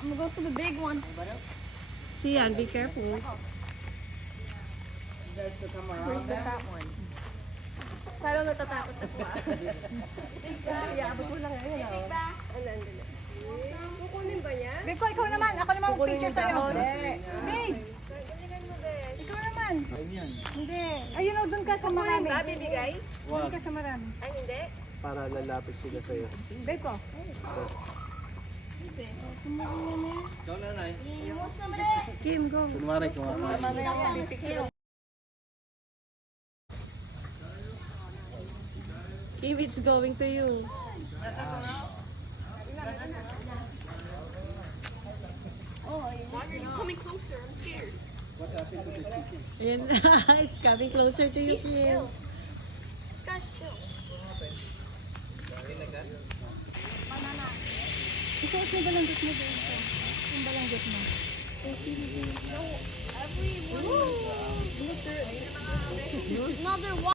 I'm gonna go to the big one. Sian, be careful. Where's the fat one? Parang natatakot ako ah. Iabot mo lang ngayon ah. Big bag. Kukunin ba niya? Beko, ikaw naman. Ako naman mag-picture sa'yo. Babe, ikaw naman. Hindi. Ayun o, dun ka sa marami. Bibigay? Dun ka sa marami. Ay, hindi. Para lalapit sila sa'yo. Beko. You want some of that? Kim, go. Kunwari kumakain. Stuff on his tail. Kim, it's going to you. Oh, Why are you coming closer? I'm scared. Ayan. It's coming closer to you, he's Kim. chill. This guy's chill. Banana. Isuot mo balanggit mo, Beko. Yung balanggit mo. Everyone